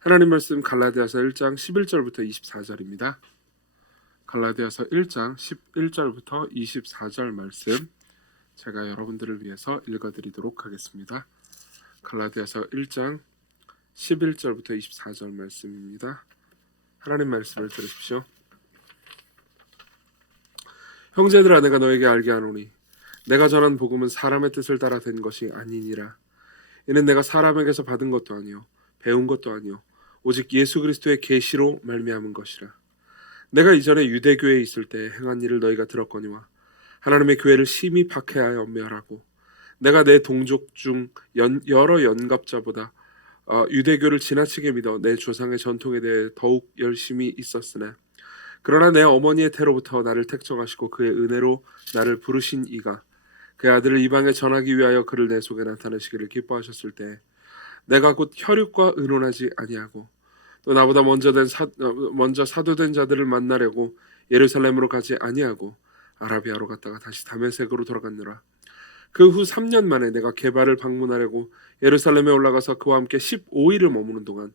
하나님 말씀 갈라디아서 1장 11절부터 24절입니다. 갈라디아서 1장 11절부터 24절 말씀 제가 여러분들을 위해서 읽어드리도록 하겠습니다. 갈라디아서 1장 11절부터 24절 말씀입니다. 하나님 말씀을 들으십시오. 형제들아, 내가 너에게 알게 하노니 내가 전한 복음은 사람의 뜻을 따라 된 것이 아니니라. 이는 내가 사람에게서 받은 것도 아니요 배운 것도 아니요 오직 예수 그리스도의 계시로 말미암은 것이라. 내가 이전에 유대교회에 있을 때 행한 일을 너희가 들었거니와 하나님의 교회를 심히 박해하여 멸하고 내가 내 동족 중 여러 연갑자보다 유대교를 지나치게 믿어 내 조상의 전통에 대해 더욱 열심히 있었으나 그러나 내 어머니의 태로부터 나를 택정하시고 그의 은혜로 나를 부르신 이가 그의 아들을 이방에 전하기 위하여 그를 내 속에 나타내시기를 기뻐하셨을 때 내가 곧 혈육과 의논하지 아니하고 또 나보다 먼저 사도된 자들을 만나려고 예루살렘으로 가지 아니하고 아라비아로 갔다가 다시 다메섹으로 돌아갔느라. 그 후 3년 만에 내가 게바를 방문하려고 예루살렘에 올라가서 그와 함께 15일을 머무는 동안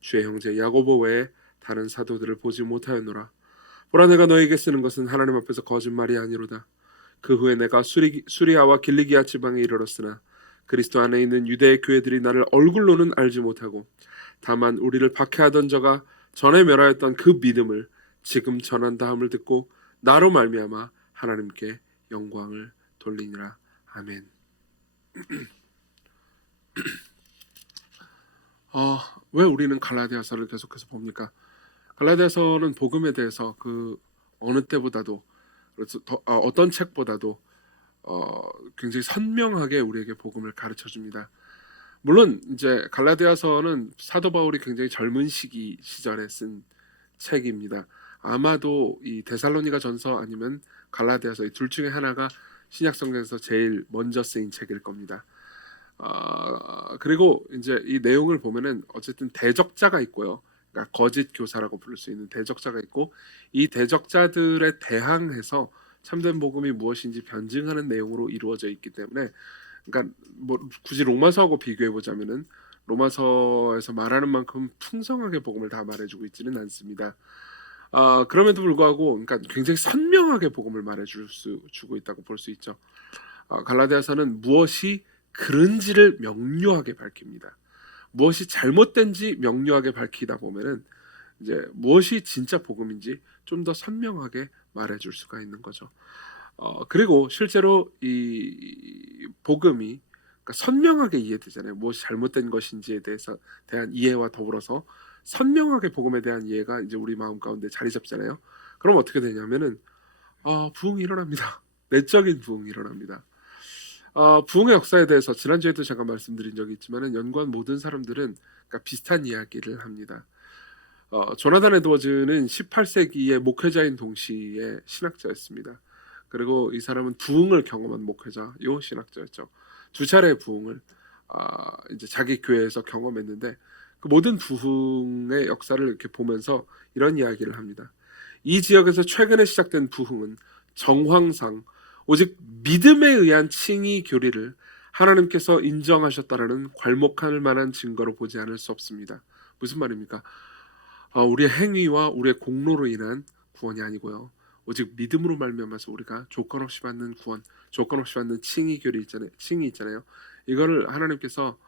주의 형제 야고보 외에 다른 사도들을 보지 못하였노라. 보라, 내가 너에게 쓰는 것은 하나님 앞에서 거짓말이 아니로다. 그 후에 내가 수리아와 길리기아 지방에 이르렀으나 그리스도 안에 있는 유대의 교회들이 나를 얼굴로는 알지 못하고 다만 우리를 박해하던 자가 전에 멸하였던 그 믿음을 지금 전한다함을 듣고 나로 말미암아 하나님께 영광을 돌리니라. 아멘. 왜 우리는 갈라디아서를 계속해서 봅니까? 갈라디아서는 복음에 대해서 그 어느 때보다도 어떤 책보다도 굉장히 선명하게 우리에게 복음을 가르쳐 줍니다. 물론 이제 갈라디아서는 사도 바울이 굉장히 젊은 시절에 쓴 책입니다. 아마도 이 데살로니가 전서 아니면 갈라디아서 이 둘 중에 하나가 신약 성경에서 제일 먼저 쓰인 책일 겁니다. 그리고 이제 이 내용을 보면은 어쨌든 대적자가 있고요. 그러니까 거짓 교사라고 부를 수 있는 대적자가 있고 이 대적자들에 대항해서 참된 복음이 무엇인지 변증하는 내용으로 이루어져 있기 때문에 그러니까 뭐 굳이 로마서하고 비교해 보자면은 로마서에서 말하는 만큼 풍성하게 복음을 다 말해주고 있지는 않습니다. 그럼에도 불구하고 그러니까 굉장히 선명하게 복음을 주고 있다고 볼 수 있죠. 갈라디아서는 무엇이 그른지를 명료하게 밝힙니다. 무엇이 잘못된지 명료하게 밝히다 보면은 이제 무엇이 진짜 복음인지 좀 더 선명하게 말해줄 수가 있는 거죠. 그리고 실제로 이 복음이 그러니까 선명하게 이해되잖아요. 무엇이 잘못된 것인지에 대한 이해와 더불어서 선명하게 복음에 대한 이해가 이제 우리 마음 가운데 자리 잡잖아요. 그럼 어떻게 되냐면은 부흥이 일어납니다. 내적인 부흥이 일어납니다. 부흥의 역사에 대해서 지난주에도 잠깐 말씀드린 적이 있지만은 연구한 모든 사람들은 그러니까 비슷한 이야기를 합니다. 조나단 에드워즈는 18세기의 목회자인 동시에 신학자였습니다. 그리고 이 사람은 부흥을 경험한 목회자요 신학자였죠. 두 차례의 부흥을 이제 자기 교회에서 경험했는데 그 모든 부흥의 역사를 이렇게 보면서 이런 이야기를 합니다. 이 지역에서 최근에 시작된 부흥은 정황상 오직 믿음에 의한 칭의 교리를 하나님께서 인정하셨다라는 괄목할 만한 증거로 보지 않을 수 없습니다. 무슨 말입니까? 우리의 행위와 우리의 공로로 인한 구원이 아니고요. 오직 믿음으로 말미암아서 우리가 조건 없이 받는 구원, 조건 없이 받는 칭의 있잖아요. 이거를 하나님께서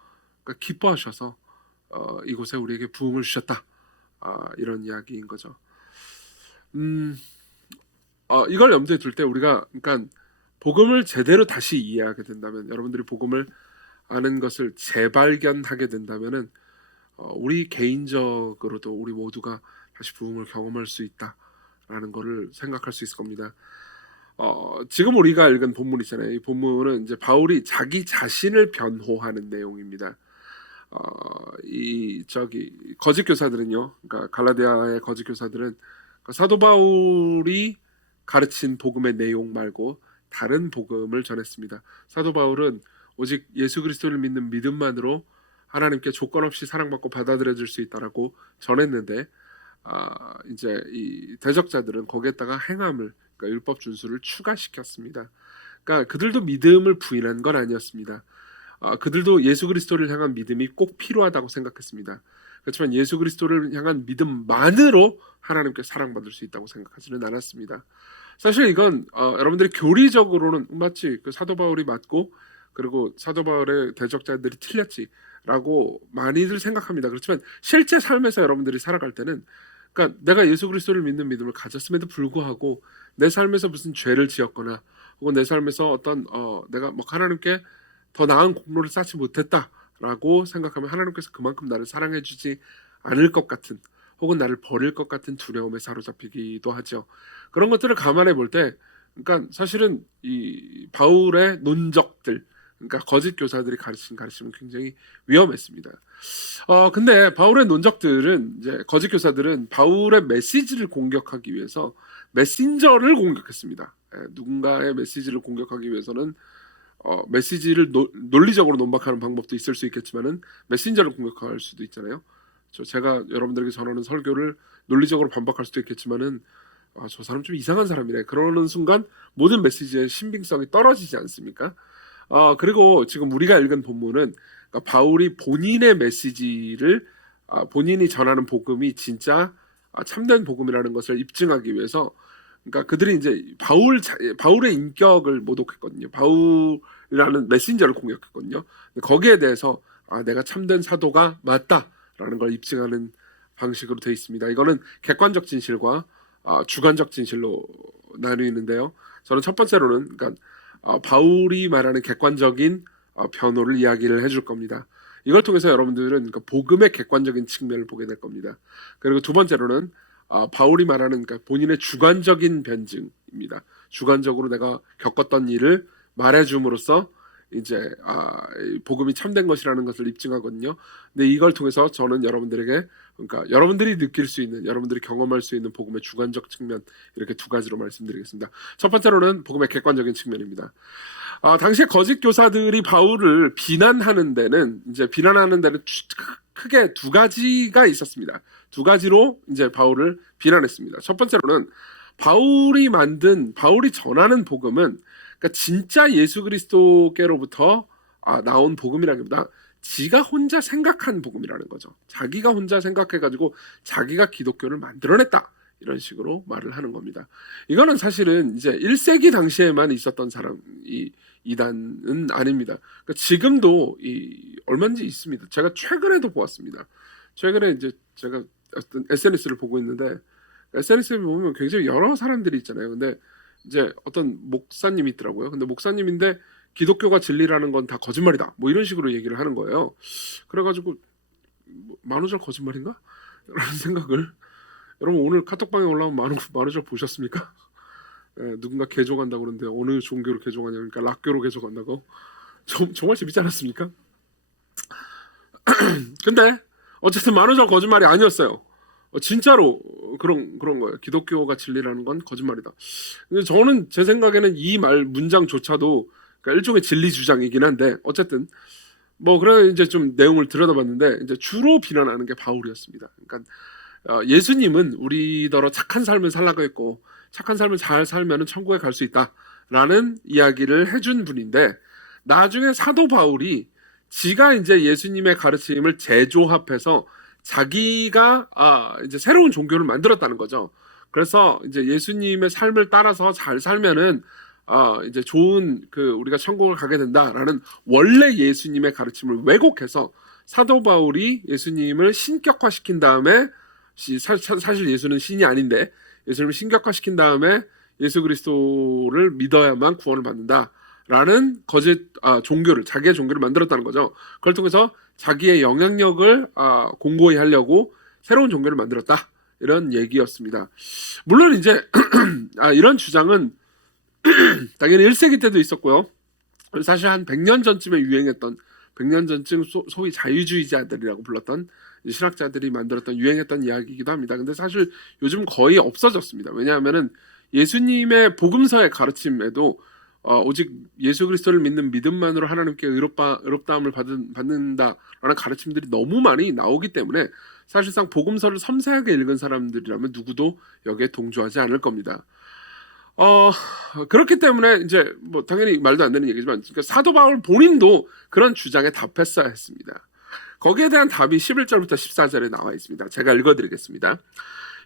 그러니까 기뻐하셔서 이곳에 우리에게 부흥을 주셨다. 이런 이야기인 거죠. 이걸 염두에 둘 때 우리가 그러니까 복음을 제대로 다시 이해하게 된다면, 여러분들이 복음을 아는 것을 재발견하게 된다면은 우리 개인적으로도 우리 모두가 다시 부흥을 경험할 수 있다라는 것을 생각할 수 있을 겁니다. 지금 우리가 읽은 본문 있잖아요. 이 본문은 이제 바울이 자기 자신을 변호하는 내용입니다. 이 거짓 교사들은요, 그러니까 갈라디아의 거짓 교사들은 사도 바울이 가르친 복음의 내용 말고 다른 복음을 전했습니다. 사도 바울은 오직 예수 그리스도를 믿는 믿음만으로 하나님께 조건 없이 사랑받고 받아들여질 수 있다라고 전했는데 이제 이 대적자들은 거기에다가 행함을, 그러니까 율법 준수를 추가시켰습니다. 그러니까 그들도 믿음을 부인한 건 아니었습니다. 그들도 예수 그리스도를 향한 믿음이 꼭 필요하다고 생각했습니다. 그렇지만 예수 그리스도를 향한 믿음만으로 하나님께 사랑받을 수 있다고 생각하지는 않았습니다. 사실 이건 여러분들이 교리적으로는 마치 그 사도 바울이 맞고 그리고 사도 바울의 대적자들이 틀렸지라고 많이들 생각합니다. 그렇지만 실제 삶에서 여러분들이 살아갈 때는, 그러니까 내가 예수 그리스도를 믿는 믿음을 가졌음에도 불구하고 내 삶에서 무슨 죄를 지었거나 혹은 내 삶에서 어떤 내가 뭐 하나님께 더 나은 공로를 쌓지 못했다라고 생각하면 하나님께서 그만큼 나를 사랑해 주지 않을 것 같은, 혹은 나를 버릴 것 같은 두려움에 사로잡히기도 하죠. 그런 것들을 감안해 볼 때, 그러니까 사실은 이 바울의 논적들, 그러니까 거짓 교사들이 가르친 가르침은 굉장히 위험했습니다. 근데 바울의 논적들은, 이제 거짓 교사들은 바울의 메시지를 공격하기 위해서 메신저를 공격했습니다. 누군가의 메시지를 공격하기 위해서는 메시지를 논리적으로 논박하는 방법도 있을 수 있겠지만은 메신저를 공격할 수도 있잖아요. 제가 여러분들에게 전하는 설교를 논리적으로 반박할 수도 있겠지만은 저 사람 좀 이상한 사람이네, 그러는 순간 모든 메시지의 신빙성이 떨어지지 않습니까? 그리고 지금 우리가 읽은 본문은, 그러니까 바울이 본인의 메시지를 본인이 전하는 복음이 진짜 참된 복음이라는 것을 입증하기 위해서, 그러니까 그들이 이제 바울의 인격을 모독했거든요. 바울이라는 메신저를 공격했거든요. 거기에 대해서 내가 참된 사도가 맞다라는 걸 입증하는 방식으로 되어 있습니다. 이거는 객관적 진실과 주관적 진실로 나뉘는데요. 저는 첫 번째로는, 그러니까 바울이 말하는 객관적인 변호를 이야기를 해줄 겁니다. 이걸 통해서 여러분들은 그러니까 복음의 객관적인 측면을 보게 될 겁니다. 그리고 두 번째로는 바울이 말하는, 그러니까 본인의 주관적인 변증입니다. 주관적으로 내가 겪었던 일을 말해줌으로써 이제 복음이 참된 것이라는 것을 입증하거든요. 근데 이걸 통해서 저는 여러분들에게, 그러니까 여러분들이 느낄 수 있는, 여러분들이 경험할 수 있는 복음의 주관적 측면, 이렇게 두 가지로 말씀드리겠습니다. 첫 번째로는 복음의 객관적인 측면입니다. 당시에 거짓 교사들이 바울을 비난하는 데는 크게 두 가지가 있었습니다. 두 가지로 이제 바울을 비난했습니다. 첫 번째로는 바울이 전하는 복음은, 그러니까 진짜 예수 그리스도께로부터 나온 복음이라기보다 지가 혼자 생각한 복음이라는 거죠. 자기가 혼자 생각해가지고 자기가 기독교를 만들어냈다, 이런 식으로 말을 하는 겁니다. 이거는 사실은 이제 1세기 당시에만 있었던 이단은 아닙니다. 그러니까 지금도 얼마인지 있습니다. 제가 최근에도 보았습니다. 최근에 이제 제가 어떤 SNS를 보고 있는데, SNS를 보면 굉장히 여러 사람들이 있잖아요. 근데 이제 어떤 목사님이 있더라고요. 근데 목사님인데 기독교가 진리라는 건 다 거짓말이다, 뭐 이런 식으로 얘기를 하는 거예요. 그래가지고 만우절 거짓말인가? 라는 생각을, 여러분 오늘 카톡방에 올라온 만우절 보셨습니까? 누군가 개종한다고 그러는데 어느 종교로 개종하냐, 그러니까 락교로 개종한다고. 정말 재밌지 않았습니까? 근데 어쨌든 만우절 거짓말이 아니었어요. 진짜로 그런 거예요. 기독교가 진리라는 건 거짓말이다. 근데 저는 제 생각에는 이 문장조차도 그러니까 일종의 진리 주장이긴 한데, 어쨌든 뭐 그래 이제 좀 내용을 들여다봤는데 이제 주로 비난하는 게 바울이었습니다. 그러니까 예수님은 우리더러 착한 삶을 살라고 했고 착한 삶을 잘 살면은 천국에 갈 수 있다라는 이야기를 해준 분인데, 나중에 사도 바울이 지가 이제 예수님의 가르침을 재조합해서 자기가 이제 새로운 종교를 만들었다는 거죠. 그래서 이제 예수님의 삶을 따라서 잘 살면은 이제 좋은 우리가 천국을 가게 된다라는 원래 예수님의 가르침을 왜곡해서 사도 바울이 예수님을 신격화시킨 다음에, 사실 예수는 신이 아닌데 예수님을 신격화시킨 다음에 예수 그리스도를 믿어야만 구원을 받는다라는 거짓 자기의 종교를 만들었다는 거죠. 그걸 통해서 자기의 영향력을 공고히 하려고 새로운 종교를 만들었다, 이런 얘기였습니다. 물론 이제 이런 주장은 당연히 1세기 때도 있었고요. 사실 한 100년 전쯤에 유행했던, 100년 전쯤 소위 자유주의자들이라고 불렀던 신학자들이 만들었던, 유행했던 이야기이기도 합니다. 근데 사실 요즘 거의 없어졌습니다. 왜냐하면은 예수님의 복음서의 가르침에도 오직 예수 그리스도를 믿는 믿음만으로 하나님께 의롭다함을 받는다라는 가르침들이 너무 많이 나오기 때문에 사실상 복음서를 섬세하게 읽은 사람들이라면 누구도 여기에 동조하지 않을 겁니다. 그렇기 때문에 이제 뭐 당연히 말도 안 되는 얘기지만, 그러니까 사도 바울 본인도 그런 주장에 답했어야 했습니다. 거기에 대한 답이 11절부터 14절에 나와 있습니다. 제가 읽어드리겠습니다.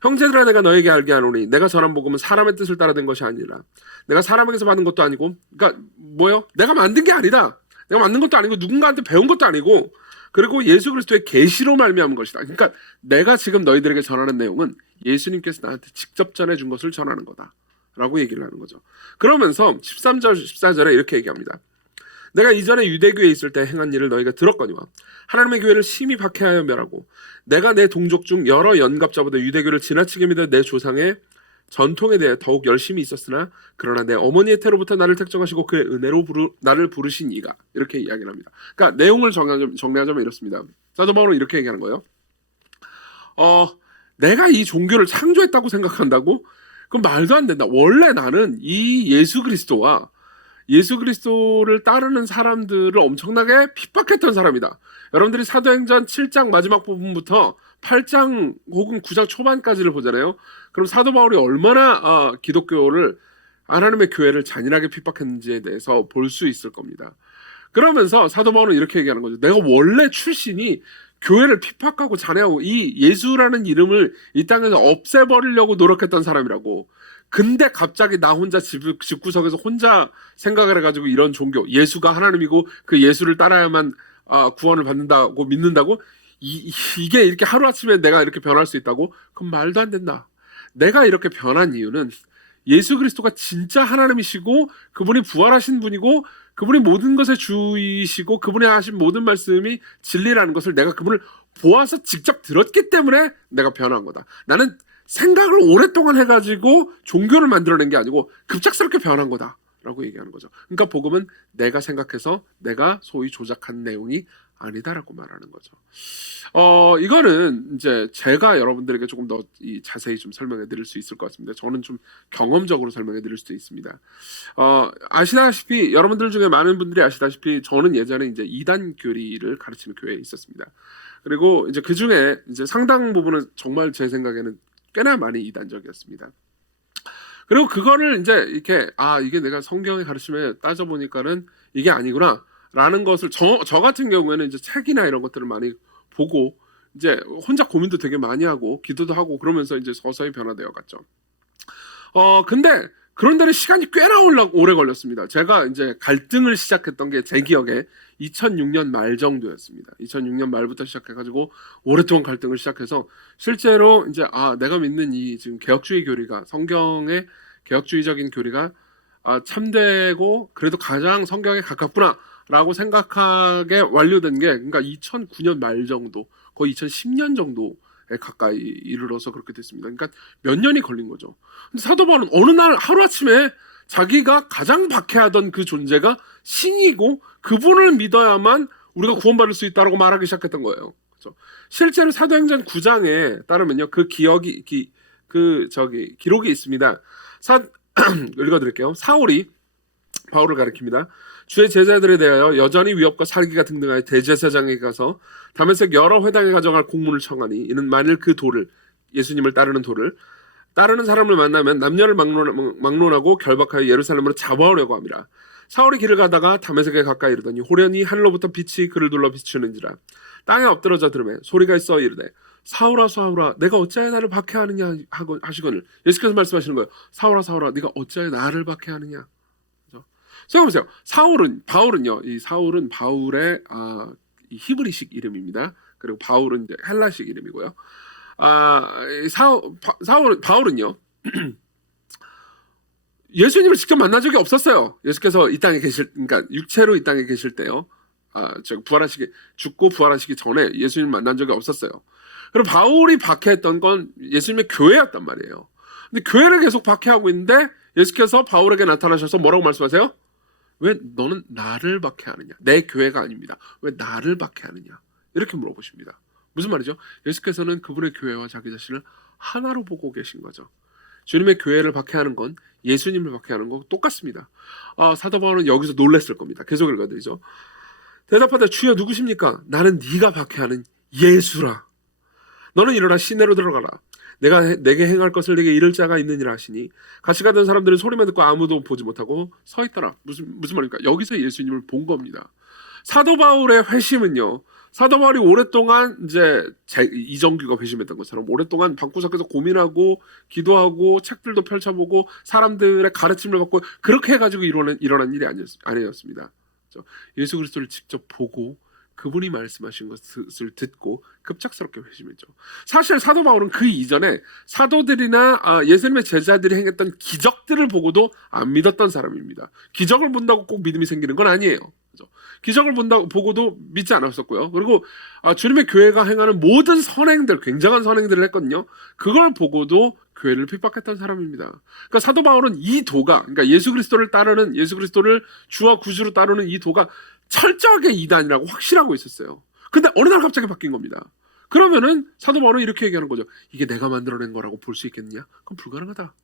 형제들아, 내가 너에게 알게 하노니 내가 전한 복음은 사람의 뜻을 따라 된 것이 아니라 내가 사람에게서 받은 것도 아니고, 그러니까 뭐요? 내가 만든 게 아니다. 내가 만든 것도 아니고 누군가한테 배운 것도 아니고, 그리고 예수 그리스도의 계시로 말미암은 것이다. 그러니까 내가 지금 너희들에게 전하는 내용은 예수님께서 나한테 직접 전해준 것을 전하는 거다라고 얘기를 하는 거죠. 그러면서 13절 14절에 이렇게 얘기합니다. 내가 이전에 유대교에 있을 때 행한 일을 너희가 들었거니와 하나님의 교회를 심히 박해하여 멸하고 내가 내 동족 중 여러 연갑자보다 유대교를 지나치게 믿어 내 조상의 전통에 대해 더욱 열심히 있었으나 그러나 내 어머니의 태로부터 나를 택정하시고 그의 은혜로 나를 부르신 이가, 이렇게 이야기를 합니다. 그러니까 내용을 정리하자면 이렇습니다. 사도 바울은 이렇게 얘기하는 거예요. 내가 이 종교를 창조했다고 생각한다고? 그럼 말도 안 된다. 원래 나는 이 예수 그리스도를 따르는 사람들을 엄청나게 핍박했던 사람이다. 여러분들이 사도행전 7장 마지막 부분부터 8장 혹은 9장 초반까지를 보잖아요. 그럼 사도 바울이 얼마나 기독교를, 하나님의 교회를 잔인하게 핍박했는지에 대해서 볼 수 있을 겁니다. 그러면서 사도 바울은 이렇게 얘기하는 거죠. 내가 원래 출신이 교회를 핍박하고 잔해하고 이 예수라는 이름을 이 땅에서 없애버리려고 노력했던 사람이라고. 근데 갑자기 나 혼자 집구석에서 혼자 생각을 해가지고 이런 종교, 예수가 하나님이고 그 예수를 따라야만 구원을 받는다고 믿는다고? 이게 이렇게 하루아침에 내가 이렇게 변할 수 있다고? 그럼 말도 안 된다. 내가 이렇게 변한 이유는 예수 그리스도가 진짜 하나님이시고 그분이 부활하신 분이고 그분이 모든 것의 주이시고 그분이 하신 모든 말씀이 진리라는 것을 내가 그분을 보아서 직접 들었기 때문에 내가 변한 거다. 나는 생각을 오랫동안 해가지고 종교를 만들어낸 게 아니고 급작스럽게 변한 거다라고 얘기하는 거죠. 그러니까 복음은 내가 생각해서 내가 소위 조작한 내용이 아니다라고 말하는 거죠. 이거는 이제 제가 여러분들에게 조금 더 자세히 좀 설명해 드릴 수 있을 것 같습니다. 저는 좀 경험적으로 설명해 드릴 수도 있습니다. 아시다시피, 여러분들 중에 많은 분들이 아시다시피 저는 예전에 이제 이단 교리를 가르치는 교회에 있었습니다. 그리고 이제 그 중에 이제 상당 부분은 정말 제 생각에는 꽤나 많이 이단적이었습니다. 그리고 그거를 이제 이렇게 이게 내가 성경의 가르침에 따져 보니까는 이게 아니구나 라는 것을 저 같은 경우에는 이제 책이나 이런 것들을 많이 보고 이제 혼자 고민도 되게 많이 하고 기도도 하고 그러면서 이제 서서히 변화되어 갔죠. 근데 그런 데는 시간이 꽤나 오래 걸렸습니다. 제가 이제 갈등을 시작했던 게 제 기억에 2006년 말 정도였습니다. 2006년 말부터 시작해가지고 오랫동안 갈등을 시작해서 실제로 이제 내가 믿는 이 지금 개혁주의 교리가, 성경의 개혁주의적인 교리가 참되고 그래도 가장 성경에 가깝구나라고 생각하게 완료된 게, 그러니까 2009년 말 정도, 거의 2010년 정도에 가까이 이르러서 그렇게 됐습니다. 그러니까 몇 년이 걸린 거죠. 근데 사도 바울은 어느 날 하루아침에 자기가 가장 박해하던 그 존재가 신이고 그분을 믿어야만 우리가 구원받을 수 있다고 말하기 시작했던 거예요. 그렇죠? 실제로 사도행전 9장에 따르면요, 그 기록이 있습니다. 읽어드릴게요. 사울이 바울을 가리킵니다. 주의 제자들에 대하여 여전히 위협과 살기가 등등하여 대제사장에게 가서 다메섹 여러 회당에 가져갈 공문을 청하니 이는 만일 그 돌을, 예수님을 따르는 돌을 따르는 사람을 만나면 남녀를 막론하고 결박하여 예루살렘으로 잡아오려고 함이라. 사울이 길을 가다가 다메섹에 가까이 이르더니 호련히 하늘로부터 빛이 그를 둘러 비추는지라. 땅에 엎드러져 들으매 소리가 있어 이르되 사울아 사울아 내가 어찌하여 나를 박해하느냐 하시거늘. 예수께서 말씀하시는 거예요. 사울아 사울아 네가 어찌하여 나를 박해하느냐. 생각해보세요. 바울은요. 이 사울은 바울의 이 히브리식 이름입니다. 그리고 바울은 이제 헬라식 이름이고요. 바울은요. 예수님을 직접 만난 적이 없었어요. 예수께서 이 땅에 그러니까 육체로 이 땅에 계실 때요. 죽고 부활하시기 전에 예수님 만난 적이 없었어요. 그리고 바울이 박해했던 건 예수님의 교회였단 말이에요. 근데 교회를 계속 박해하고 있는데 예수께서 바울에게 나타나셔서 뭐라고 말씀하세요? 왜 너는 나를 박해하느냐? 내 교회가 아닙니다. 왜 나를 박해하느냐? 이렇게 물어보십니다. 무슨 말이죠? 예수께서는 그분의 교회와 자기 자신을 하나로 보고 계신 거죠. 주님의 교회를 박해하는 건 예수님을 박해하는 건 똑같습니다. 사도 바울은 여기서 놀랐을 겁니다. 계속 읽어드리죠. 대답하되 주여 누구십니까? 나는 네가 박해하는 예수라. 너는 일어나 시내로 들어가라. 내가 내게 행할 것을 내게 이를 자가 있느니라 하시니 같이 가던 사람들은 소리만 듣고 아무도 보지 못하고 서 있더라. 무슨 말입니까? 여기서 예수님을 본 겁니다. 사도 바울의 회심은요, 사도 바울이 오랫동안 이제 이정규가 회심했던 것처럼 오랫동안 방구석에서 고민하고 기도하고 책들도 펼쳐보고 사람들의 가르침을 받고 그렇게 해가지고 일어난 일이 아니었습니다. 예수 그리스도를 직접 보고 그분이 말씀하신 것을 듣고 급작스럽게 회심했죠. 사실 사도 바울은 그 이전에 사도들이나 예수님의 제자들이 행했던 기적들을 보고도 안 믿었던 사람입니다. 기적을 본다고 꼭 믿음이 생기는 건 아니에요. 기적을 보고도 믿지 않았었고요. 그리고 주님의 교회가 행하는 모든 선행들, 굉장한 선행들을 했거든요. 그걸 보고도 교회를 핍박했던 사람입니다. 그러니까 사도 바울은 이 도가, 그러니까 예수 그리스도를 주와 구주로 따르는 이 도가 철저하게 이단이라고 확실하고 있었어요. 근데 어느 날 갑자기 바뀐 겁니다. 그러면은 사도 바울은 이렇게 얘기하는 거죠. 이게 내가 만들어낸 거라고 볼 수 있겠냐? 그럼 불가능하다.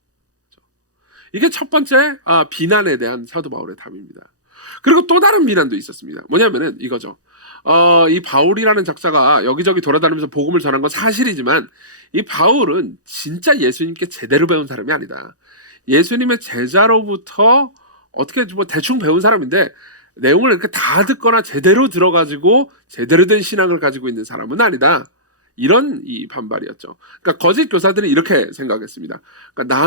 이게 첫 번째 비난에 대한 사도 바울의 답입니다. 그리고 또 다른 비난도 있었습니다. 뭐냐면은 이거죠. 이 바울이라는 작자가 여기저기 돌아다니면서 복음을 전한 건 사실이지만 이 바울은 진짜 예수님께 제대로 배운 사람이 아니다. 예수님의 제자로부터 어떻게 뭐 대충 배운 사람인데 내용을 이렇게 다 듣거나 제대로 들어가지고 제대로 된 신앙을 가지고 있는 사람은 아니다. 이런 이 반발이었죠. 그러니까 거짓 교사들은 이렇게 생각했습니다. 그러니까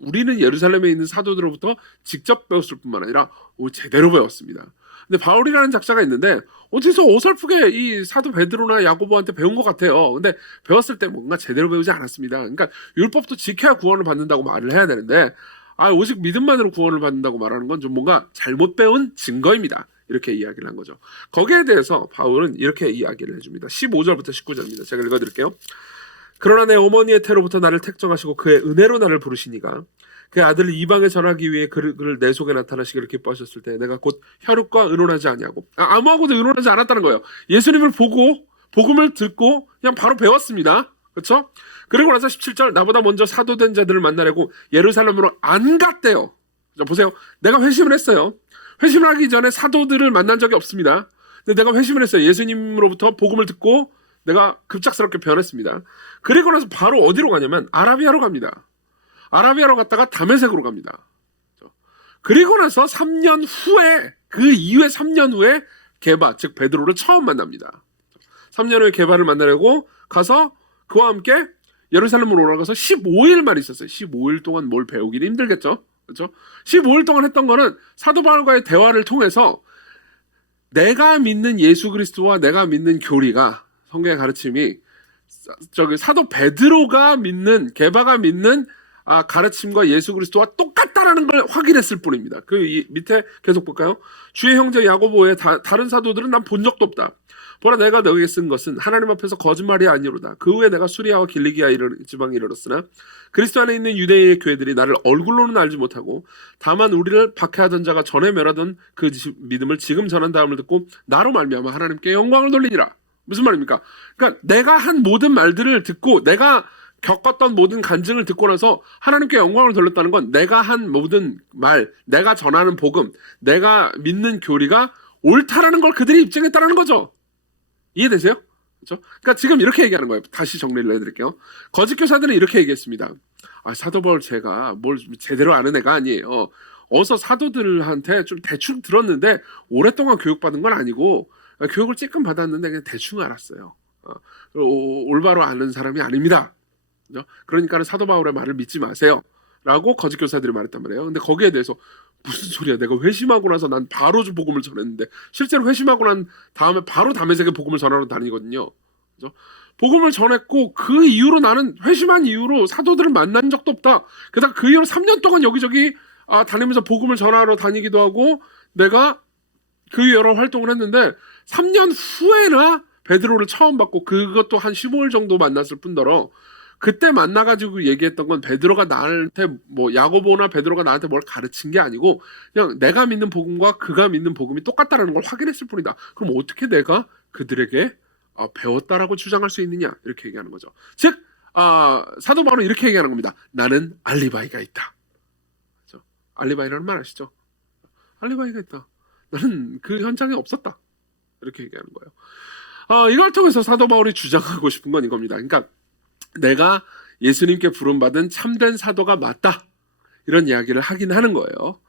우리는 예루살렘에 있는 사도들로부터 직접 배웠을 뿐만 아니라 제대로 배웠습니다. 근데 바울이라는 작자가 있는데 어디서 어설프게 이 사도 베드로나 야고보한테 배운 것 같아요. 근데 배웠을 때 뭔가 제대로 배우지 않았습니다. 그러니까 율법도 지켜야 구원을 받는다고 말을 해야 되는데 오직 믿음만으로 구원을 받는다고 말하는 건 좀 뭔가 잘못 배운 증거입니다. 이렇게 이야기를 한 거죠. 거기에 대해서 바울은 이렇게 이야기를 해줍니다. 15절부터 19절입니다. 제가 읽어드릴게요. 그러나 내 어머니의 태로부터 나를 택정하시고 그의 은혜로 나를 부르시니가 그의 아들을 이방에 전하기 위해 그를 내 속에 나타나시기를 기뻐하셨을 때 내가 곧 혈육과 의논하지 아니하고 아무하고도 의논하지 않았다는 거예요. 예수님을 보고 복음을 듣고 그냥 바로 배웠습니다. 그렇죠? 그리고 나서 17절 나보다 먼저 사도된 자들을 만나려고 예루살렘으로 안 갔대요. 자, 보세요. 내가 회심을 했어요. 회심을 하기 전에 사도들을 만난 적이 없습니다. 근데 내가 회심을 했어요. 예수님으로부터 복음을 듣고 내가 급작스럽게 변했습니다. 그리고 나서 바로 어디로 가냐면 아라비아로 갑니다. 아라비아로 갔다가 다메섹으로 갑니다. 그리고 나서 3년 후에 그 이후에 3년 후에 게바 즉 베드로를 처음 만납니다. 3년 후에 게바를 만나려고 가서 그와 함께 예루살렘으로 올라가서 15일만 있었어요. 15일 동안 뭘 배우기는 힘들겠죠. 그렇죠? 15일 동안 했던 거는 사도 바울과의 대화를 통해서 내가 믿는 예수 그리스도와 내가 믿는 교리가 성경의 가르침이 사도 베드로가 믿는 게바가 믿는 가르침과 예수 그리스도와 똑같다라는 걸 확인했을 뿐입니다. 그 밑에 계속 볼까요? 주의 형제 야고보 외에 다른 사도들은 난 본 적도 없다. 보라 내가 너에게 쓴 것은 하나님 앞에서 거짓말이 아니로다. 그 후에 내가 수리아와 길리기아 지방에 이르렀으나 그리스도 안에 있는 유대의 교회들이 나를 얼굴로는 알지 못하고 다만 우리를 박해하던 자가 전에 멸하던 그 믿음을 지금 전한다함을 듣고 나로 말미암아 하나님께 영광을 돌리니라. 무슨 말입니까? 그러니까 내가 한 모든 말들을 듣고 내가 겪었던 모든 간증을 듣고 나서 하나님께 영광을 돌렸다는 건 내가 한 모든 말, 내가 전하는 복음, 내가 믿는 교리가 옳다라는 걸 그들이 입증했다는 거죠. 이해되세요? 그렇죠? 그러니까 지금 이렇게 얘기하는 거예요. 다시 정리를 해드릴게요. 거짓 교사들은 이렇게 얘기했습니다. 사도 바울 제가 뭘 제대로 아는 애가 아니에요. 어서 사도들한테 좀 대충 들었는데 오랫동안 교육받은 건 아니고 교육을 찔끔 받았는데 그냥 대충 알았어요. 올바로 아는 사람이 아닙니다. 그렇죠? 그러니까 사도 바울의 말을 믿지 마세요. 라고 거짓 교사들이 말했단 말이에요. 근데 거기에 대해서 무슨 소리야? 내가 회심하고 나서 난 바로 복음을 전했는데 실제로 회심하고 난 다음에 바로 다메섹에 복음을 전하러 다니거든요. 그렇죠? 복음을 전했고 그 이후로 나는 회심한 이후로 사도들을 만난 적도 없다. 게다가 그 이후로 3년 동안 여기저기 다니면서 복음을 전하러 다니기도 하고 내가 그 여러 활동을 했는데 3년 후에나 베드로를 처음 봤고 그것도 한 15일 정도 만났을 뿐더러 그때 만나가지고 얘기했던 건 베드로가 나한테 야고보나 베드로가 나한테 뭘 가르친 게 아니고 그냥 내가 믿는 복음과 그가 믿는 복음이 똑같다라는 걸 확인했을 뿐이다. 그럼 어떻게 내가 그들에게 배웠다라고 주장할 수 있느냐 이렇게 얘기하는 거죠. 즉 사도 바울은 이렇게 얘기하는 겁니다. 나는 알리바이가 있다. 그렇죠? 알리바이라는 말 아시죠? 알리바이가 있다. 나는 그 현장에 없었다. 이렇게 얘기하는 거예요. 이걸 통해서 사도 바울이 주장하고 싶은 건 이겁니다. 그러니까 내가 예수님께 부름받은 참된 사도가 맞다. 이런 이야기를 하긴 하는 거예요.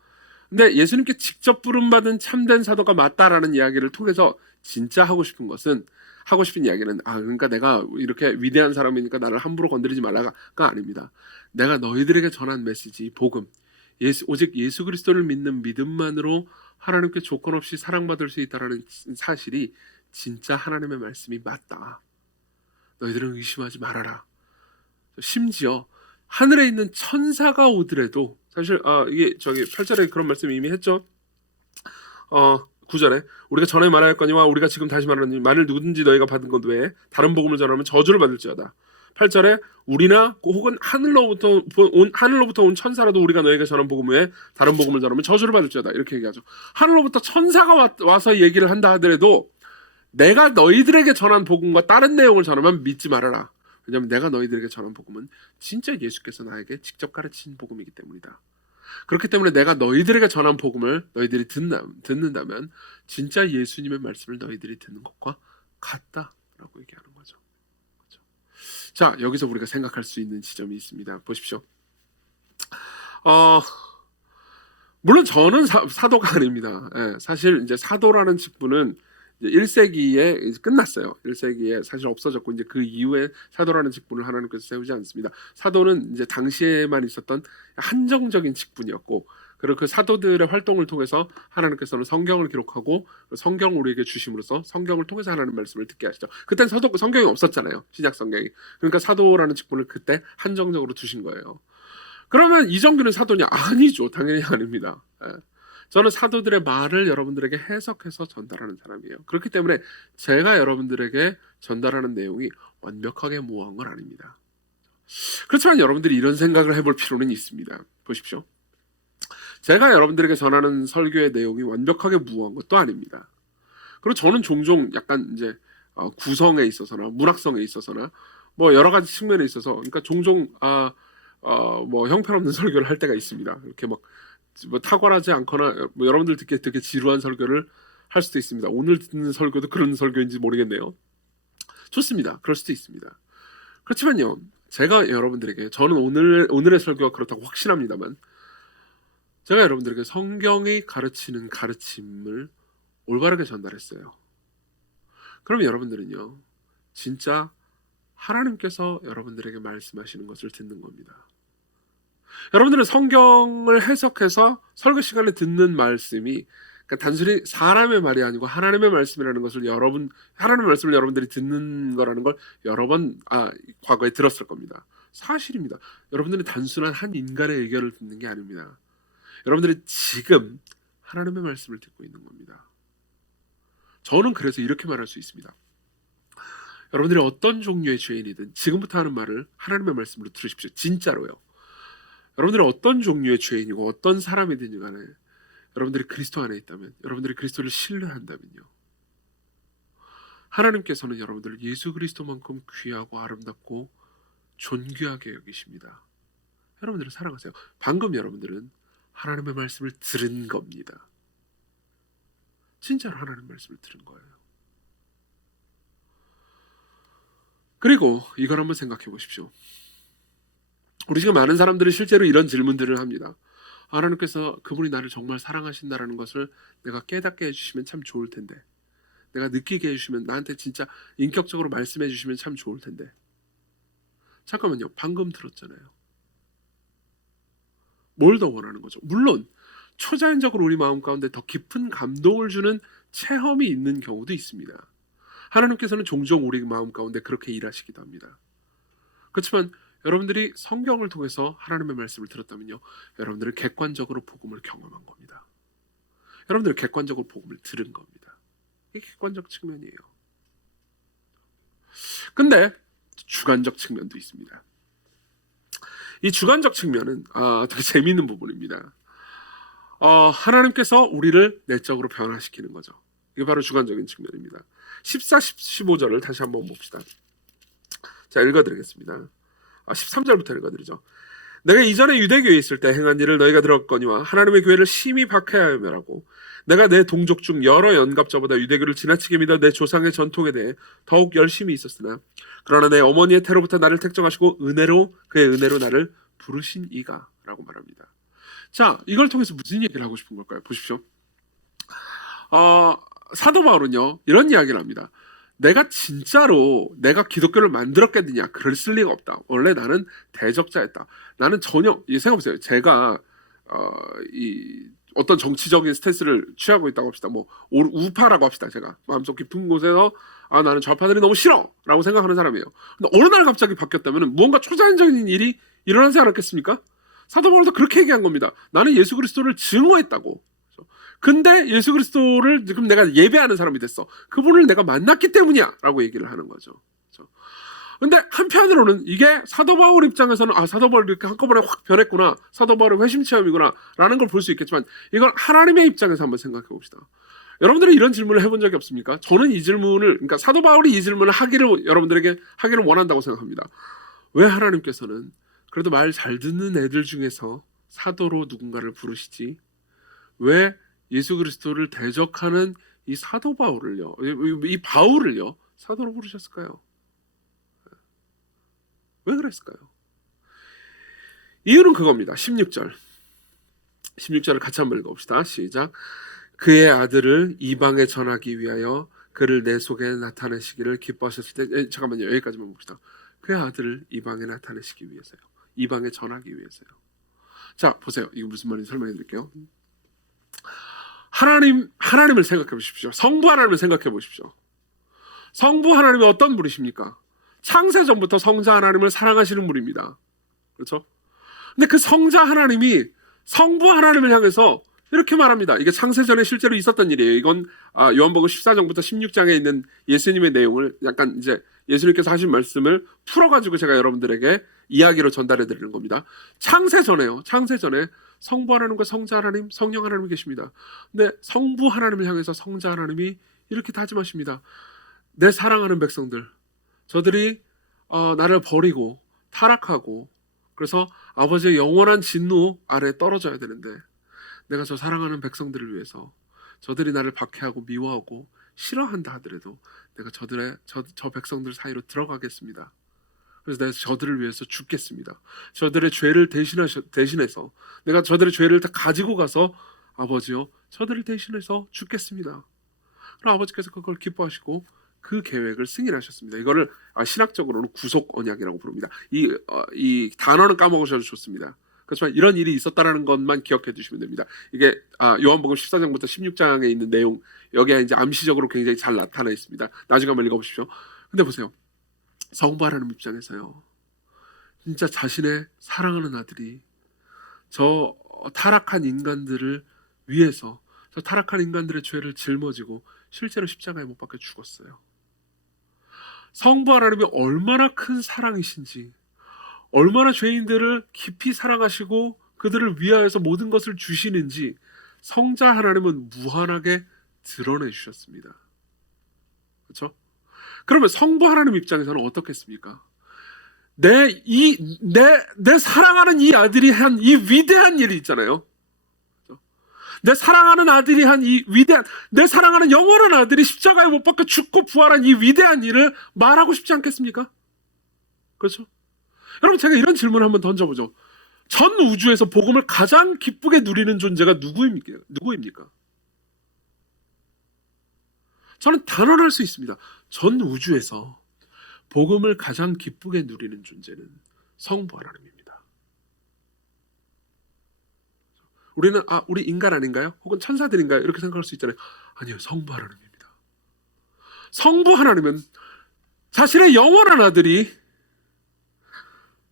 근데 예수님께 직접 부름받은 참된 사도가 맞다라는 이야기를 통해서 진짜 하고 싶은 이야기는 그러니까 내가 이렇게 위대한 사람이니까 나를 함부로 건드리지 말라가 아닙니다. 내가 너희들에게 전한 메시지 복음 오직 예수 그리스도를 믿는 믿음만으로 하나님께 조건 없이 사랑받을 수 있다라는 사실이 진짜 하나님의 말씀이 맞다. 너희들은 의심하지 말아라. 심지어 하늘에 있는 천사가 오더라도 사실 이게 저기 8절에 그런 말씀 이미 했죠. 9절에 우리가 전에 말하였거니와 우리가 지금 다시 말하노니 만일 누구든지 너희가 받은 것 외에 다른 복음을 전하면 저주를 받을지어다. 8절에 우리나 혹은 하늘로부터 온 천사라도 우리가 너희에게 전한 복음 외에 다른 복음을 전하면 저주를 받을지어다. 이렇게 얘기하죠. 하늘로부터 천사가 와서 얘기를 한다 하더라도 내가 너희들에게 전한 복음과 다른 내용을 전하면 믿지 말아라. 왜냐하면 내가 너희들에게 전한 복음은 진짜 예수께서 나에게 직접 가르친 복음이기 때문이다. 그렇기 때문에 내가 너희들에게 전한 복음을 너희들이 듣는다면 진짜 예수님의 말씀을 너희들이 듣는 것과 같다라고 얘기하는 거죠. 그렇죠? 자, 여기서 우리가 생각할 수 있는 지점이 있습니다. 보십시오. 물론 저는 사도가 아닙니다. 사실 이제 사도라는 직분은 1세기에 끝났어요. 1세기에 사실 없어졌고 이제 그 이후에 사도라는 직분을 하나님께서 세우지 않습니다. 사도는 이제 당시에만 있었던 한정적인 직분이었고, 그리고 그 사도들의 활동을 통해서 하나님께서는 성경을 기록하고 성경을 우리에게 주심으로써 성경을 통해서 하나님 말씀을 듣게 하시죠. 그때는 성경이 없었잖아요. 신약 성경이. 그러니까 사도라는 직분을 그때 한정적으로 두신 거예요. 그러면 이정규는 사도냐? 아니죠. 당연히 아닙니다. 저는 사도들의 말을 여러분들에게 해석해서 전달하는 사람이에요. 그렇기 때문에 제가 여러분들에게 전달하는 내용이 완벽하게 모호한 건 아닙니다. 그렇지만 여러분들이 이런 생각을 해볼 필요는 있습니다. 보십시오. 제가 여러분들에게 전하는 설교의 내용이 완벽하게 무호한 것도 아닙니다. 그리고 저는 종종 약간 이제 구성에 있어서나 문학성에 있어서나 뭐 여러 가지 측면에 있어서 그러니까 종종 뭐 형편없는 설교를 할 때가 있습니다. 이렇게 막 뭐 탁월하지 않거나 뭐 여러분들 듣기에 되게 지루한 설교를 할 수도 있습니다. 오늘 듣는 설교도 그런 설교인지 모르겠네요. 좋습니다. 그럴 수도 있습니다. 그렇지만요, 제가 여러분들에게 저는 오늘의 설교가 그렇다고 확신합니다만 제가 여러분들에게 성경이 가르치는 가르침을 올바르게 전달했어요. 그럼 여러분들은요, 진짜 하나님께서 여러분들에게 말씀하시는 것을 듣는 겁니다. 여러분들은 성경을 해석해서 설교 시간에 듣는 말씀이 그러니까 단순히 사람의 말이 아니고 하나님의 말씀이라는 것을 하나님의 말씀을 여러분들이 듣는 거라는 걸 여러 번 과거에 들었을 겁니다. 사실입니다. 여러분들이 단순한 한 인간의 의견을 듣는 게 아닙니다. 여러분들이 지금 하나님의 말씀을 듣고 있는 겁니다. 저는 그래서 이렇게 말할 수 있습니다. 여러분들이 어떤 종류의 죄인이든 지금부터 하는 말을 하나님의 말씀으로 들으십시오. 진짜로요. 여러분들이 어떤 종류의 죄인이고 어떤 사람이든 간에 여러분들이 그리스도 안에 있다면, 여러분들이 그리스도를 신뢰한다면요, 하나님께서는 여러분들을 예수 그리스도만큼 귀하고 아름답고 존귀하게 여기십니다. 여러분들을 사랑하세요. 방금 여러분들은 하나님의 말씀을 들은 겁니다. 진짜로 하나님의 말씀을 들은 거예요. 그리고 이걸 한번 생각해 보십시오. 우리 지금 많은 사람들이 실제로 이런 질문들을 합니다. 하나님께서 그분이 나를 정말 사랑하신다라는 것을 내가 깨닫게 해주시면 참 좋을 텐데, 내가 느끼게 해주시면, 나한테 진짜 인격적으로 말씀해 주시면 참 좋을 텐데. 잠깐만요. 방금 들었잖아요. 뭘 더 원하는 거죠? 물론 초자연적으로 우리 마음 가운데 더 깊은 감동을 주는 체험이 있는 경우도 있습니다. 하나님께서는 종종 우리 마음 가운데 그렇게 일하시기도 합니다. 그렇지만 여러분들이 성경을 통해서 하나님의 말씀을 들었다면요, 여러분들은 객관적으로 복음을 경험한 겁니다. 여러분들은 객관적으로 복음을 들은 겁니다. 이게 객관적 측면이에요. 근데 주관적 측면도 있습니다. 이 주관적 측면은 되게 재미있는 부분입니다. 하나님께서 우리를 내적으로 변화시키는 거죠. 이게 바로 주관적인 측면입니다. 14, 15절을 다시 한번 봅시다. 자, 읽어드리겠습니다. 13절부터 읽어드리죠. 내가 이전에 유대교에 있을 때 행한 일을 너희가 들었거니와 하나님의 교회를 심히 박해하여라고 내가 내 동족 중 여러 연갑자보다 유대교를 지나치게 믿어 내 조상의 전통에 대해 더욱 열심히 있었으나 그러나 내 어머니의 태로부터 나를 택정하시고 그의 은혜로 나를 부르신 이가 라고 말합니다. 자, 이걸 통해서 무슨 얘기를 하고 싶은 걸까요? 보십시오. 사도 바울은요 이런 이야기를 합니다. 내가 진짜로 내가 기독교를 만들었겠느냐? 그랬을 리가 없다. 원래 나는 대적자였다. 나는 전혀 생각해보세요. 제가 어떤 정치적인 스탠스를 취하고 있다고 합시다. 뭐 우파라고 합시다. 제가 마음속 깊은 곳에서 나는 좌파들이 너무 싫어라고 생각하는 사람이에요. 근데 어느 날 갑자기 바뀌었다면 무언가 초자연적인 일이 일어나지 않았겠습니까? 사도 바울도 그렇게 얘기한 겁니다. 나는 예수 그리스도를 증오했다고. 근데 예수 그리스도를 지금 내가 예배하는 사람이 됐어. 그분을 내가 만났기 때문이야 라고 얘기를 하는 거죠. 근데 한편으로는 이게 사도 바울 입장에서는 사도 바울이 이렇게 한꺼번에 확 변했구나, 사도 바울의 회심 체험이구나 라는 걸 볼 수 있겠지만, 이걸 하나님의 입장에서 한번 생각해 봅시다. 여러분들이 이런 질문을 해본 적이 없습니까? 저는 이 질문을, 그러니까 사도 바울이 이 질문을 여러분들에게 하기를 원한다고 생각합니다. 왜 하나님께서는 그래도 말 잘 듣는 애들 중에서 사도로 누군가를 부르시지, 왜 예수 그리스도를 대적하는 이 사도 바울을요, 이 바울을요 사도로 부르셨을까요? 왜 그랬을까요? 이유는 그겁니다. 16절을 같이 한번 읽어봅시다. 시작. 그의 아들을 이방에 전하기 위하여 그를 내 속에 나타내시기를 기뻐하셨을 때, 잠깐만요, 여기까지만 봅시다. 그의 아들을 이방에 나타내시기 위해서요, 이방에 전하기 위해서요. 자, 보세요. 이거 무슨 말인지 설명해 드릴게요. 하나님을 생각해 보십시오. 성부 하나님을 생각해 보십시오. 성부 하나님이 어떤 분이십니까? 창세전부터 성자 하나님을 사랑하시는 분입니다. 그렇죠? 근데 그 성자 하나님이 성부 하나님을 향해서 이렇게 말합니다. 이게 창세전에 실제로 있었던 일이에요. 이건 요한복음 14장부터 16장에 있는 예수님의 내용을 약간 이제 예수님께서 하신 말씀을 풀어가지고 제가 여러분들에게 이야기로 전달해 드리는 겁니다. 창세전에요. 창세전에 성부 하나님과 성자 하나님, 성령 하나님이 계십니다. 근데 성부 하나님을 향해서 성자 하나님이 이렇게 다짐하십니다. 내 사랑하는 백성들, 저들이 나를 버리고 타락하고 그래서 아버지의 영원한 진노 아래 떨어져야 되는데, 내가 저 사랑하는 백성들을 위해서 저들이 나를 박해하고 미워하고 싫어한다 하더라도 내가 저 백성들 사이로 들어가겠습니다. 그래서 내가 저들을 위해서 죽겠습니다. 저들의 죄를 대신해서 내가 저들의 죄를 다 가지고 가서 아버지요, 저들을 대신해서 죽겠습니다. 그럼 아버지께서 그걸 기뻐하시고 그 계획을 승인하셨습니다. 이거를 신학적으로는 구속 언약이라고 부릅니다. 이 단어는 까먹으셔도 좋습니다. 그렇지만 이런 일이 있었다라는 것만 기억해 두시면 됩니다. 이게 요한복음 14장부터 16장에 있는 내용, 여기에 이제 암시적으로 굉장히 잘 나타나 있습니다. 나중에 한번 읽어보십시오. 근데 보세요. 성부 하나님 입장에서요, 진짜 자신의 사랑하는 아들이 저 타락한 인간들을 위해서 저 타락한 인간들의 죄를 짊어지고 실제로 십자가에 못 박혀 죽었어요. 성부 하나님이 얼마나 큰 사랑이신지, 얼마나 죄인들을 깊이 사랑하시고 그들을 위하여서 모든 것을 주시는지 성자 하나님은 무한하게 드러내 주셨습니다. 그렇죠? 그러면 성부 하나님 입장에서는 어떻겠습니까? 내 사랑하는 이 아들이 한 이 위대한 일이 있잖아요. 내 사랑하는 아들이 한 이 위대한, 내 사랑하는 영원한 아들이 십자가에 못 박혀 죽고 부활한 이 위대한 일을 말하고 싶지 않겠습니까? 그렇죠? 여러분, 제가 이런 질문을 한번 던져보죠. 전 우주에서 복음을 가장 기쁘게 누리는 존재가 누구입니까? 저는 단언할 수 있습니다. 전 우주에서 복음을 가장 기쁘게 누리는 존재는 성부 하나님입니다. 우리는 우리 인간 아닌가요? 혹은 천사들인가요? 이렇게 생각할 수 있잖아요. 아니요, 성부 하나님입니다. 성부 하나님은 자신의 영원한 아들이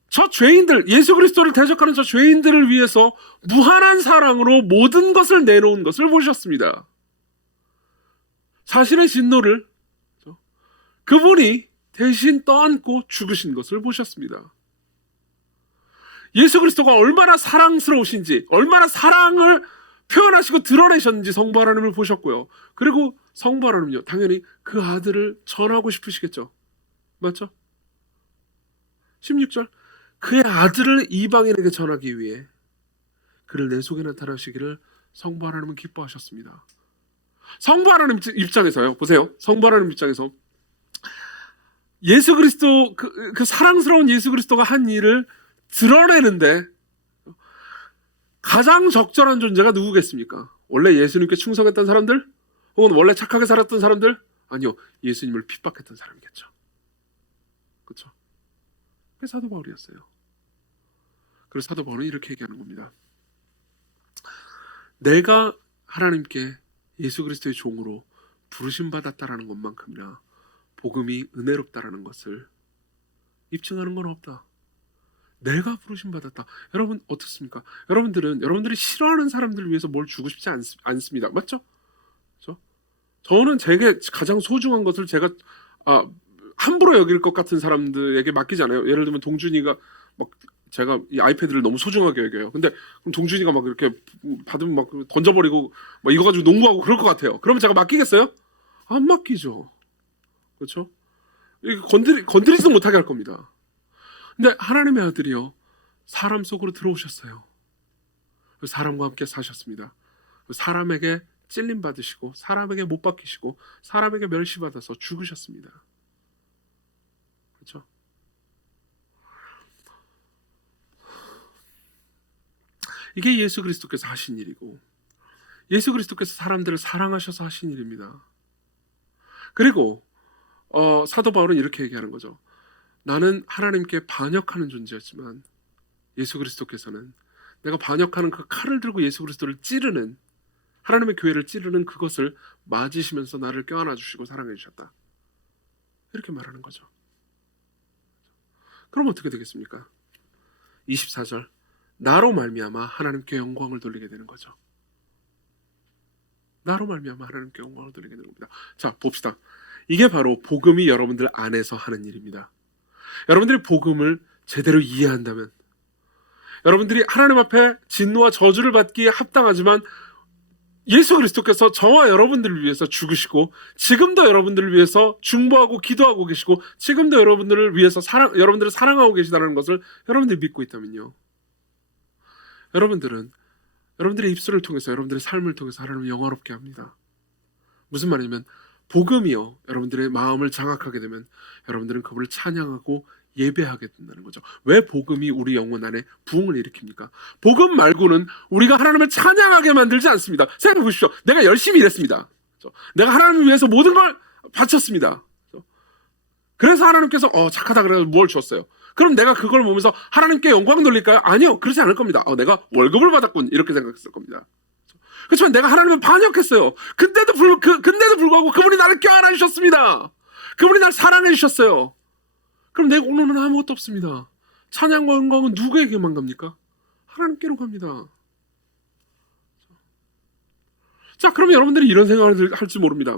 저 죄인들, 예수 그리스도를 대적하는 저 죄인들을 위해서 무한한 사랑으로 모든 것을 내놓은 것을 보셨습니다. 자신의 진노를 그분이 대신 떠안고 죽으신 것을 보셨습니다. 예수 그리스도가 얼마나 사랑스러우신지, 얼마나 사랑을 표현하시고 드러내셨는지 성부 하나님을 보셨고요. 그리고 성부 하나님은요, 당연히 그 아들을 전하고 싶으시겠죠. 맞죠? 16절, 그의 아들을 이방인에게 전하기 위해 그를 내 속에 나타나시기를 성부 하나님은 기뻐하셨습니다. 성부 하나님 입장에서요, 보세요. 성부 하나님 입장에서 예수 그리스도, 그 사랑스러운 예수 그리스도가 한 일을 드러내는데 가장 적절한 존재가 누구겠습니까? 원래 예수님께 충성했던 사람들? 혹은 원래 착하게 살았던 사람들? 아니요, 예수님을 핍박했던 사람이겠죠. 그렇죠? 그게 사도 바울이었어요. 그래서 사도 바울은 이렇게 얘기하는 겁니다. 내가 하나님께 예수 그리스도의 종으로 부르심 받았다라는 것만큼이나 복음이 은혜롭다라는 것을 입증하는 건 없다. 내가 부르심 받았다. 여러분 어떻습니까? 여러분들이 싫어하는 사람들을 위해서 뭘 주고 싶지 않습니다. 맞죠? 그렇죠? 저는 제게 가장 소중한 것을 제가 함부로 여길 것 같은 사람들에게 맡기잖아요. 예를 들면 동준이가 막 제가 이 아이패드를 너무 소중하게 여겨요. 근데 그럼 동준이가 막 이렇게 받으면 막 던져버리고 막 이거 가지고 농구하고 그럴 것 같아요. 그러면 제가 맡기겠어요? 안 맡기죠. 그렇죠? 건드리지도 못하게 할 겁니다. 근데 하나님의 아들이요, 사람 속으로 들어오셨어요. 사람과 함께 사셨습니다. 사람에게 찔림 받으시고 사람에게 못 박히시고 사람에게 멸시받아서 죽으셨습니다. 그렇죠? 이게 예수 그리스도께서 하신 일이고 예수 그리스도께서 사람들을 사랑하셔서 하신 일입니다. 그리고 사도 바울은 이렇게 얘기하는 거죠. 나는 하나님께 반역하는 존재였지만 예수 그리스도께서는 내가 반역하는 그 칼을 들고 예수 그리스도를 찌르는, 하나님의 교회를 찌르는 그것을 맞으시면서 나를 껴안아 주시고 사랑해 주셨다. 이렇게 말하는 거죠. 그럼 어떻게 되겠습니까? 24절, 나로 말미암아 하나님께 영광을 돌리게 되는 거죠. 나로 말미암아 하나님께 영광을 돌리게 되는 겁니다. 자, 봅시다. 이게 바로 복음이 여러분들 안에서 하는 일입니다. 여러분들이 복음을 제대로 이해한다면, 여러분들이 하나님 앞에 진노와 저주를 받기에 합당하지만 예수 그리스도께서 저와 여러분들을 위해서 죽으시고 지금도 여러분들을 위해서 중보하고 기도하고 계시고 지금도 여러분들을 위해서 여러분들을 사랑하고 계시다는 것을 여러분들이 믿고 있다면요, 여러분들의 입술을 통해서, 여러분들의 삶을 통해서 하나님을 영화롭게 합니다. 무슨 말이냐면 복음이요, 여러분들의 마음을 장악하게 되면 여러분들은 그분을 찬양하고 예배하게 된다는 거죠. 왜 복음이 우리 영혼 안에 부흥을 일으킵니까? 복음 말고는 우리가 하나님을 찬양하게 만들지 않습니다. 생각해 보십시오. 내가 열심히 일했습니다. 내가 하나님을 위해서 모든 걸 바쳤습니다. 그래서 하나님께서 착하다 그래서 뭘 줬어요. 그럼 내가 그걸 보면서 하나님께 영광 돌릴까요? 아니요, 그렇지 않을 겁니다. 내가 월급을 받았군, 이렇게 생각했을 겁니다. 그렇지만 내가 하나님을 반역했어요. 근데도 불구하고 그분이 나를 껴안아 주셨습니다. 그분이 나를 사랑해 주셨어요. 그럼 내 공로는 아무것도 없습니다. 찬양과 영광은 누구에게만 갑니까? 하나님께로 갑니다. 자, 그러면 여러분들이 이런 생각을 할지 모릅니다.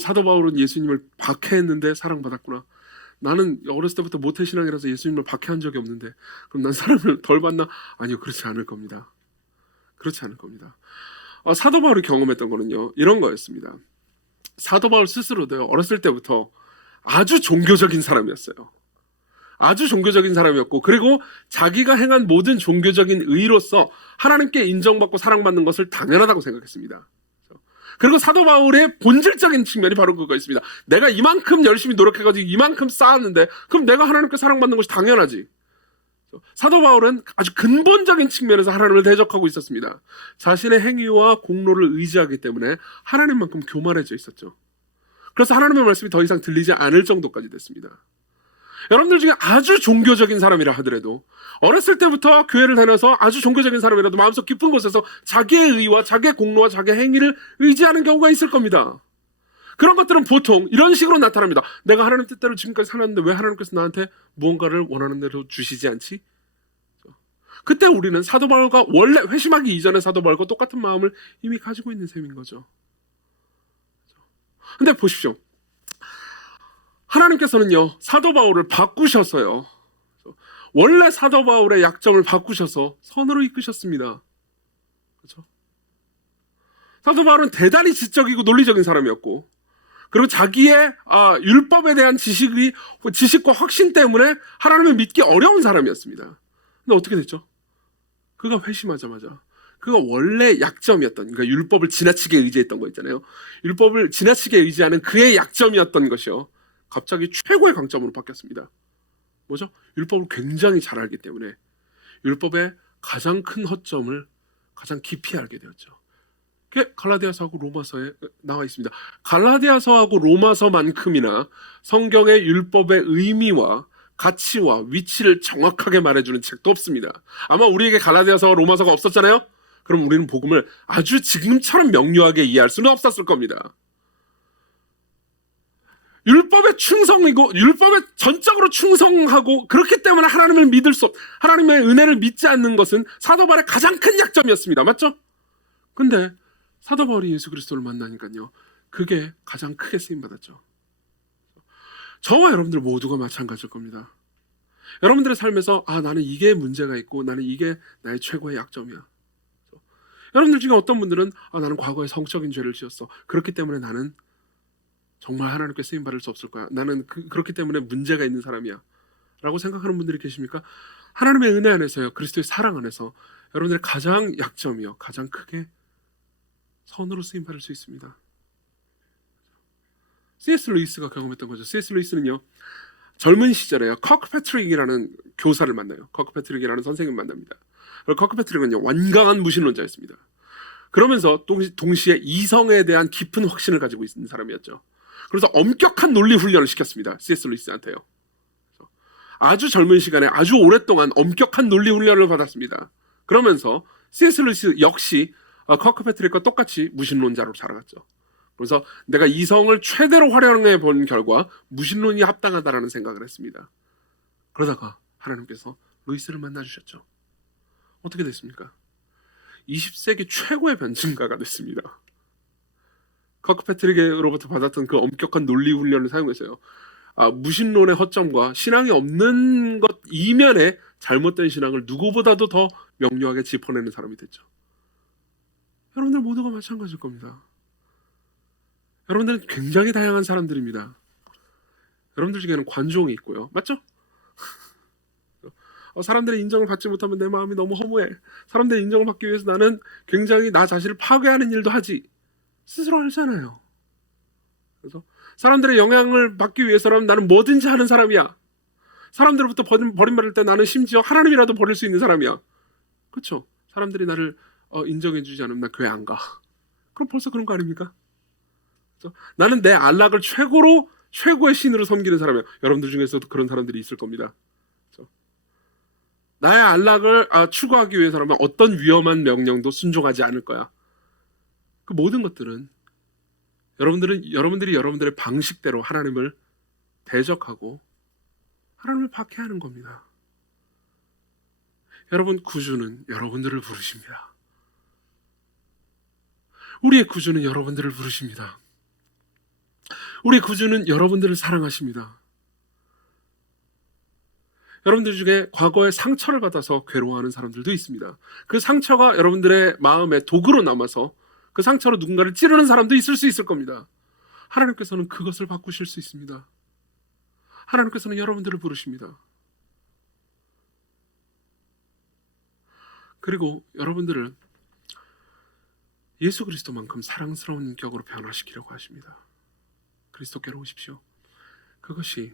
사도 바울은 예수님을 박해했는데 사랑받았구나. 나는 어렸을 때부터 모태신앙이라서 예수님을 박해한 적이 없는데 그럼 난 사랑을 덜 받나? 아니요, 그렇지 않을 겁니다. 그렇지 않을 겁니다. 사도 바울이 경험했던 거는요, 이런 거였습니다. 사도 바울 스스로도요, 어렸을 때부터 아주 종교적인 사람이었어요. 아주 종교적인 사람이었고, 그리고 자기가 행한 모든 종교적인 의로서 하나님께 인정받고 사랑받는 것을 당연하다고 생각했습니다. 그리고 사도 바울의 본질적인 측면이 바로 그거였습니다. 내가 이만큼 열심히 노력해가지고 이만큼 쌓았는데 그럼 내가 하나님께 사랑받는 것이 당연하지. 사도 바울은 아주 근본적인 측면에서 하나님을 대적하고 있었습니다. 자신의 행위와 공로를 의지하기 때문에 하나님만큼 교만해져 있었죠. 그래서 하나님의 말씀이 더 이상 들리지 않을 정도까지 됐습니다. 여러분들 중에 아주 종교적인 사람이라 하더라도, 어렸을 때부터 교회를 다녀서 아주 종교적인 사람이라도 마음속 깊은 곳에서 자기의 의와 자기의 공로와 자기의 행위를 의지하는 경우가 있을 겁니다. 그런 것들은 보통 이런 식으로 나타납니다. 내가 하나님 뜻대로 지금까지 살았는데 왜 하나님께서 나한테 무언가를 원하는 대로 주시지 않지? 그때 우리는 사도 바울과 원래 회심하기 이전의 사도 바울과 똑같은 마음을 이미 가지고 있는 셈인 거죠. 근데 보십시오. 하나님께서는요, 사도 바울을 바꾸셔서요, 원래 사도 바울의 약점을 바꾸셔서 선으로 이끄셨습니다. 그렇죠? 사도 바울은 대단히 지적이고 논리적인 사람이었고, 그리고 자기의 율법에 대한 지식과 확신 때문에 하나님을 믿기 어려운 사람이었습니다. 근데 어떻게 됐죠? 그가 회심하자마자 그가 원래 약점이었던, 그러니까 율법을 지나치게 의지했던 거 있잖아요. 율법을 지나치게 의지하는 그의 약점이었던 것이요, 갑자기 최고의 강점으로 바뀌었습니다. 뭐죠? 율법을 굉장히 잘 알기 때문에 율법의 가장 큰 허점을 가장 깊이 알게 되었죠. 그게 갈라디아서하고 로마서에 나와 있습니다. 갈라디아서하고 로마서만큼이나 성경의 율법의 의미와 가치와 위치를 정확하게 말해주는 책도 없습니다. 아마 우리에게 갈라디아서와 로마서가 없었잖아요. 그럼 우리는 복음을 아주 지금처럼 명료하게 이해할 수는 없었을 겁니다. 율법에 충성이고 율법에 전적으로 충성하고 그렇기 때문에 하나님을 믿을 수 없, 하나님의 은혜를 믿지 않는 것은 사도 바울의 가장 큰 약점이었습니다. 맞죠? 근데 사도 바울이 예수 그리스도를 만나니까요, 그게 가장 크게 쓰임 받았죠. 저와 여러분들 모두가 마찬가지일 겁니다. 여러분들의 삶에서 나는 이게 문제가 있고 나는 이게 나의 최고의 약점이야. 여러분들 중에 어떤 분들은 나는 과거에 성적인 죄를 지었어. 그렇기 때문에 나는 정말 하나님께 쓰임 받을 수 없을 거야. 나는 그렇기 때문에 문제가 있는 사람이야 라고 생각하는 분들이 계십니까? 하나님의 은혜 안에서요, 그리스도의 사랑 안에서 여러분들의 가장 약점이요, 가장 크게 선으로 쓰임 받을 수 있습니다. C.S. 루이스가 경험했던 거죠. C.S. 루이스는요, 젊은 시절에요, 커크 패트릭이라는 교사를 만나요. 커크 패트릭이라는 선생님을 만납니다. 커크 패트릭은요, 완강한 무신론자였습니다. 그러면서 동시에 이성에 대한 깊은 확신을 가지고 있는 사람이었죠. 그래서 엄격한 논리 훈련을 시켰습니다. C.S. 루이스한테요. 아주 젊은 시간에 아주 오랫동안 엄격한 논리 훈련을 받았습니다. 그러면서 C.S. 루이스 역시 커크 패트릭과 똑같이 무신론자로 자라갔죠. 그래서 내가 이성을 최대로 활용해 본 결과 무신론이 합당하다라는 생각을 했습니다. 그러다가 하나님께서 루이스를 만나주셨죠. 어떻게 됐습니까? 20세기 최고의 변증가가 됐습니다. 커크 패트릭으로부터 받았던 그 엄격한 논리 훈련을 사용해서요, 무신론의 허점과 신앙이 없는 것 이면에 잘못된 신앙을 누구보다도 더 명료하게 짚어내는 사람이 됐죠. 여러분들 모두가 마찬가지일 겁니다. 여러분들은 굉장히 다양한 사람들입니다. 여러분들 중에는 관종이 있고요. 맞죠? 사람들의 인정을 받지 못하면 내 마음이 너무 허무해. 사람들의 인정을 받기 위해서 나는 굉장히 나 자신을 파괴하는 일도 하지. 스스로 알잖아요. 그래서 사람들의 영향을 받기 위해서라면 나는 뭐든지 하는 사람이야. 사람들로부터 버림받을 때 나는 심지어 하나님이라도 버릴 수 있는 사람이야. 그렇죠? 사람들이 나를 인정해 주지 않으면 나 교회 안 가. 그럼 벌써 그런 거 아닙니까? 그렇죠? 나는 내 안락을 최고의 신으로 섬기는 사람이야. 여러분들 중에서도 그런 사람들이 있을 겁니다. 그렇죠? 나의 안락을 추구하기 위해서라면 어떤 위험한 명령도 순종하지 않을 거야. 그 모든 것들은 여러분들이 여러분들의 방식대로 하나님을 대적하고 하나님을 박해하는 겁니다. 여러분, 구주는 여러분들을 부르십니다. 우리의 구주는 여러분들을 부르십니다. 우리 구주는 여러분들을 사랑하십니다. 여러분들 중에 과거에 상처를 받아서 괴로워하는 사람들도 있습니다. 그 상처가 여러분들의 마음에 독으로 남아서 그 상처로 누군가를 찌르는 사람도 있을 수 있을 겁니다. 하나님께서는 그것을 바꾸실 수 있습니다. 하나님께서는 여러분들을 부르십니다. 그리고 여러분들을 예수 그리스도만큼 사랑스러운 인격으로 변화시키려고 하십니다. 그리스도께로 오십시오. 그것이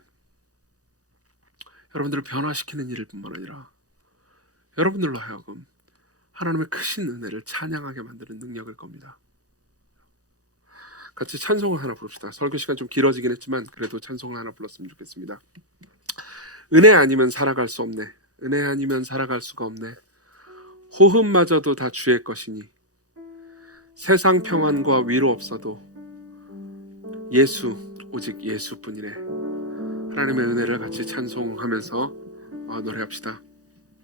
여러분들을 변화시키는 일일 뿐만 아니라 여러분들로 하여금 하나님의 크신 은혜를 찬양하게 만드는 능력일 겁니다. 같이 찬송을 하나 부릅시다. 설교 시간 좀 길어지긴 했지만 그래도 찬송을 하나 불렀으면 좋겠습니다. 은혜 아니면 살아갈 수 없네. 은혜 아니면 살아갈 수가 없네. 호흡마저도 다 주의 것이니 세상 평안과 위로 없어도 예수, 오직 예수뿐이네. 하나님의 은혜를 같이 찬송하면서 노래합시다.